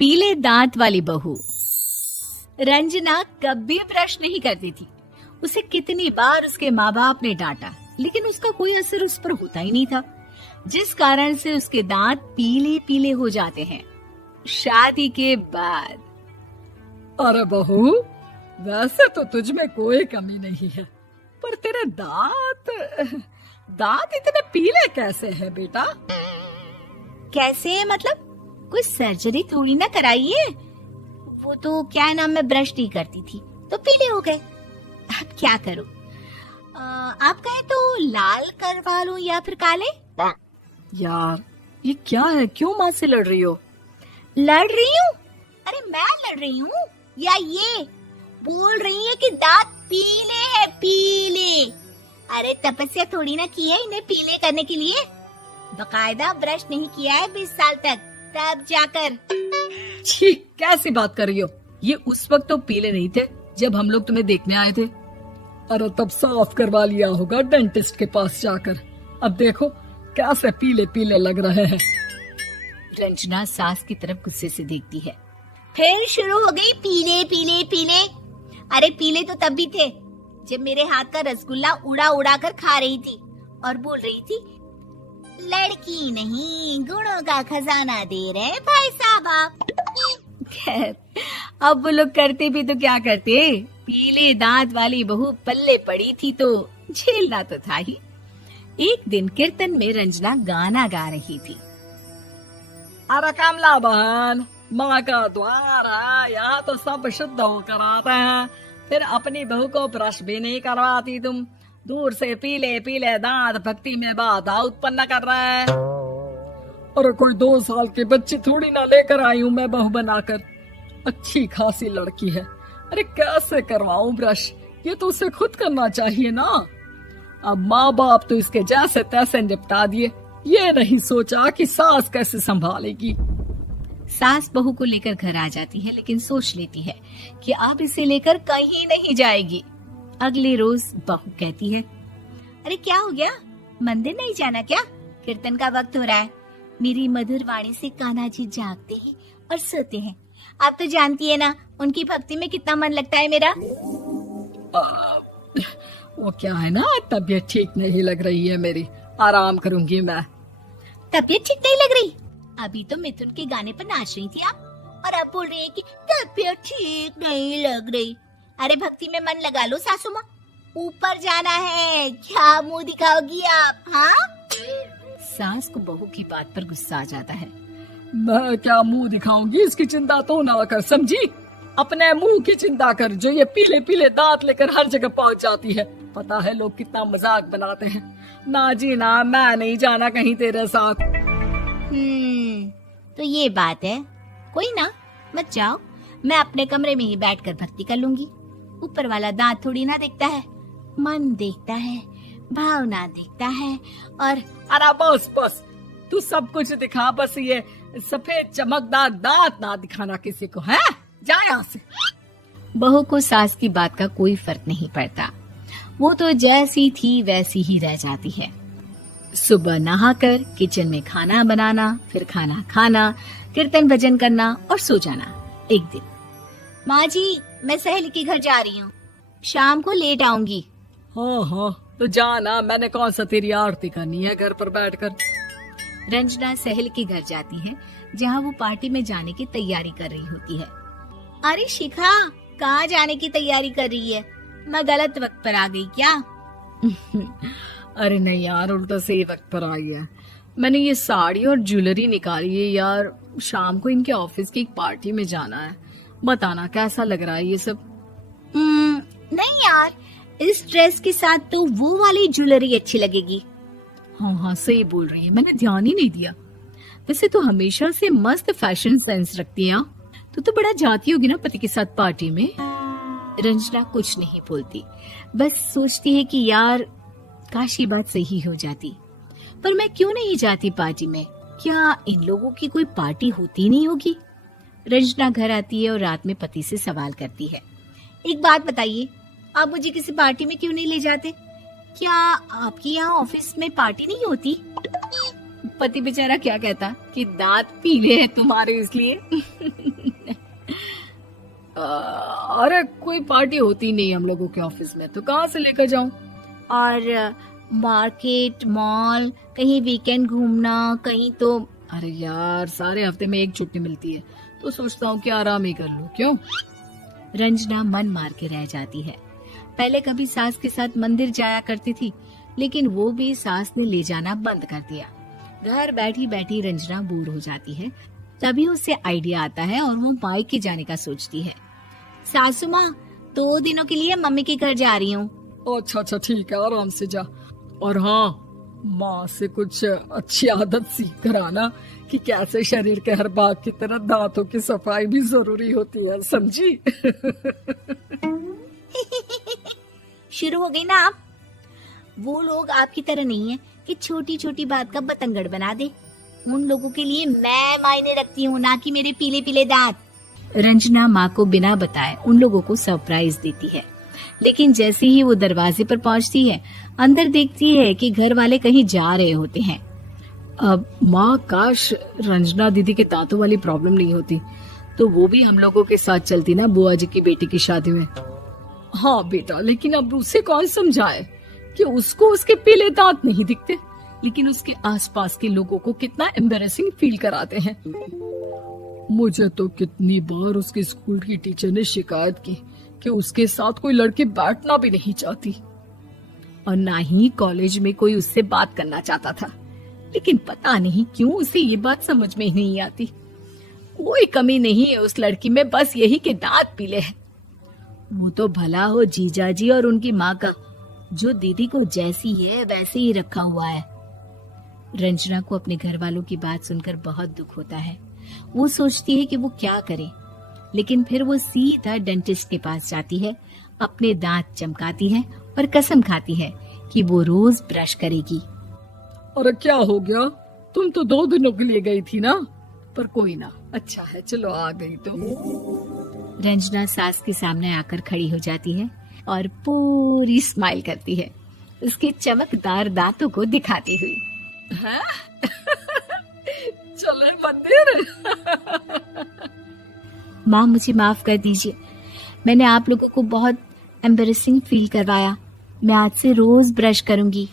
पीले दांत वाली बहू। रंजना कभी ब्रश नहीं करती थी। उसे कितनी बार उसके माँ बाप ने डांटा, लेकिन उसका कोई असर उस पर होता ही नहीं था, जिस कारण से उसके दांत पीले पीले हो जाते हैं। शादी के बाद। अरे बहू, वैसे तो तुझ में कोई कमी नहीं है, पर तेरे दांत इतने पीले कैसे हैं बेटा? कैसे मतलब? कोई सर्जरी थोड़ी ना कराई है। वो तो क्या नाम, मैं ब्रश नहीं करती थी तो पीले हो गए। अब क्या करूं? आप कहे तो लाल करवा लूं या फिर काले? यार ये क्या है, क्यों माँ से लड़ रही हो? लड़ रही हूँ? अरे मैं लड़ रही हूँ या ये बोल रही है कि दांत पीले हैं, पीले। अरे तपस्या थोड़ी ना की है इन्हें पीले करने के लिए। बकायदा ब्रश नहीं किया है 20 साल तक, तब जाकर। छी, कैसी बात कर रही हो? ये उस वक्त तो पीले नहीं थे जब हम लोग तुम्हें देखने आए थे। अरे तब साफ करवा लिया होगा डेंटिस्ट के पास जाकर। अब देखो कैसे पीले पीले लग रहे हैं। रंजना सास की तरफ गुस्से से देखती है। फिर शुरू हो गई पीले पीले पीले। अरे पीले तो तब भी थे जब मेरे हाथ का रसगुल्ला उड़ा उड़ा कर खा रही थी और बोल रही थी, लड़की नहीं गुणों का खजाना दे रहे भाई साहब आप। खैर, अब वो लोग करते भी तो क्या करते, पीले दांत वाली बहू पल्ले पड़ी थी तो झेलना तो था ही। एक दिन कीर्तन में रंजना गाना गा रही थी। अरे कमला बहन, माँ का द्वार है, यहाँ तो सब शुद्ध होकर आते हैं, फिर अपनी बहू को ब्रश भी नहीं करवाती तुम। दूर से पीले पीले दांत भक्ति में बाधा उत्पन्न कर रहे हैं। अरे कोई 2 साल के बच्चे थोड़ी ना लेकर आई हूँ मैं बहू बनाकर। अच्छी खासी लड़की है, अरे कैसे करवाऊं ब्रश? ये तो उसे खुद करना चाहिए ना। अब माँ बाप तो इसके जैसे तैसे निपटा दिए, ये नहीं सोचा कि सास कैसे संभालेगी। सास बहू को लेकर घर आ जाती है, लेकिन सोच लेती है कि अब इसे लेकर कहीं नहीं जाएगी। अगले रोज बहू कहती है, अरे क्या हो गया, मंदिर नहीं जाना क्या? कीर्तन का वक्त हो रहा है। मेरी मधुर वाणी से कान्हा जी जागते हैं और सोते हैं। आप तो जानती है ना उनकी भक्ति में कितना मन लगता है मेरा। वो क्या है ना, तबीयत ठीक नहीं लग रही है मेरी, आराम करूंगी मैं। तबीयत ठीक नहीं लग रही? अभी तो मिथुन के गाने पर नाच रही थी आप, और अब बोल रही है कि तबीयत ठीक नहीं लग रही। अरे भक्ति में मन लगा लो सासू माँ, ऊपर जाना है, क्या मुंह दिखाओगी आप? हाँ? सास को बहू की बात पर गुस्सा आ जाता है। मैं क्या मुंह दिखाऊंगी, इसकी चिंता तो ना कर, समझी? अपने मुंह की चिंता कर, जो ये पीले पीले दांत लेकर हर जगह पहुंच जाती है। पता है लोग कितना मजाक बनाते हैं। ना जी ना, मैं नहीं जाना कहीं तेरे साथ। तो ये बात है। कोई ना, मत जाओ, मैं अपने कमरे में ही बैठकर भक्ति कर लूंगी। ऊपर वाला दांत थोड़ी ना देखता है, मन देखता है, भावना देखता है। और अरे बस बस, तू सब कुछ दिखा, बस ये सफेद चमकदार दांत ना दिखाना किसी को, है? जा यहाँ से। बहू को सास की बात का कोई फर्क नहीं पड़ता, वो तो जैसी थी वैसी ही रह जाती है। सुबह नहाकर किचन में खाना बनाना, फिर खाना खाना, कीर्तन भजन करना और सो जाना। एक दिन, माँ जी मैं सहेली के घर जा रही हूँ, शाम को लेट आऊंगी। हाँ, तो जाना, मैंने कौन सा तेरी आरती करनी है घर पर बैठकर। रंजना सहेली के घर जाती है, जहाँ वो पार्टी में जाने की तैयारी कर रही होती है। अरे शिखा, कहाँ जाने की तैयारी कर रही है? मैं गलत वक्त पर आ गई क्या? अरे नहीं यार, उल्टा सही वक्त पर आई है। मैंने ये साड़ी और ज्वेलरी निकाली है यार, शाम को इनके ऑफिस की एक पार्टी में जाना है। बताना कैसा लग रहा है ये सब? नहीं यार, इस ड्रेस के साथ तो वो वाली ज्वेलरी अच्छी लगेगी। हाँ, सही बोल रही है, मैंने ध्यान ही नहीं दिया। वैसे तो हमेशा से मस्त फैशन सेंस रखती है। तो बड़ा जाती होगी ना पति के साथ पार्टी में। रंजना कुछ नहीं बोलती, बस सोचती है कि यार काश ये बात सही हो जाती, पर मैं क्यों नहीं जाती पार्टी में? क्या इन लोगों की कोई पार्टी होती नहीं होगी? रंजना घर आती है और रात में पति से सवाल करती है, एक बात बताइए, आप मुझे किसी पार्टी में क्यों नहीं ले जाते? क्या आपके यहाँ ऑफिस में पार्टी नहीं होती? पति बेचारा क्या कहता कि दांत पीले हैं तुम्हारे इसलिए। अरे कोई पार्टी होती नहीं हम लोगों के ऑफिस में, तो कहाँ से लेकर जाऊं? और मार्केट, मॉल, कहीं वीकेंड घूमना, कहीं तो। अरे यार सारे हफ्ते में एक छुट्टी मिलती है, तो सोचता हूँ कि आराम ही कर लूं। क्यों? रंजना मन मार के रह जाती है। पहले कभी सास के साथ मंदिर जाया करती थी, लेकिन वो भी सास ने ले जाना बंद कर दिया। घर बैठी बैठी रंजना बोर हो जाती है। तभी उसे आइडिया आता है और वो मायके जाने का सोचती है। सासू माँ, 2 दिनों के लिए मम्मी के घर जा रही हूँ। अच्छा अच्छा ठीक है, आराम से जा। और हाँ, माँ से कुछ अच्छी आदत सीख कर आना कि कैसे शरीर के हर भाग की तरह दांतों की सफाई भी जरूरी होती है, समझी? शुरू हो गई ना आप। वो लोग आपकी तरह नहीं है कि छोटी छोटी बात का बतंगड़ बना दे। उन लोगों के लिए मैं मायने रखती हूँ, ना कि मेरे पीले पीले दांत। रंजना माँ को बिना बताए उन लोगों को सरप्राइज देती है, लेकिन जैसे ही वो दरवाजे पर पहुंचती है, अंदर देखती है कि घर वाले कहीं जा रहे होते हैं। अब माँ, काश रंजना दीदी के दांतों वाली प्रॉब्लम नहीं होती, तो वो भी हम लोगों के साथ चलती ना बुआ जी की बेटी की शादी में। हाँ बेटा, लेकिन अब उसे कौन समझाए कि उसको उसके पीले दांत नहीं दिखते, लेकिन उसके आसपास के लोगों को कितना एम्बैरेसिंग फील कराते हैं। मुझे तो कितनी बार उसके स्कूल की टीचर ने शिकायत की कि उसके साथ कोई लड़की बैठना भी नहीं चाहती, और ना ही कॉलेज में कोई उससे बात करना चाहता था। लेकिन पता नहीं क्यों उसे ये बात समझ में ही नहीं आती। कोई कमी नहीं है उस लड़की में, बस यही कि दांत पीले हैं। वो तो भला हो जीजा जी और उनकी माँ का, जो दीदी को जैसी है वैसे ही रखा हुआ है। रंजना को अपने घर वालों की बात सुनकर बहुत दुख होता है। वो सोचती है कि वो क्या करे, लेकिन फिर वो सीधा डेंटिस्ट के पास जाती है, अपने दांत चमकाती है और कसम खाती है कि वो रोज ब्रश करेगी। अरे क्या हो गया? तुम तो 2 दिनों के लिए गई थी ना, पर कोई ना, अच्छा है, चलो आ गई तो। रंजना सास के सामने आकर खड़ी हो जाती है और पूरी स्माइल करती है, उसके चमकदार दांतों को दिखाती हुई। है? चले मंदिर। माँ, मुझे माफ कर दीजिए, मैंने आप लोगों को बहुत एम्बैरेसिंग फील करवाया। मैं आज से रोज ब्रश करूंगी।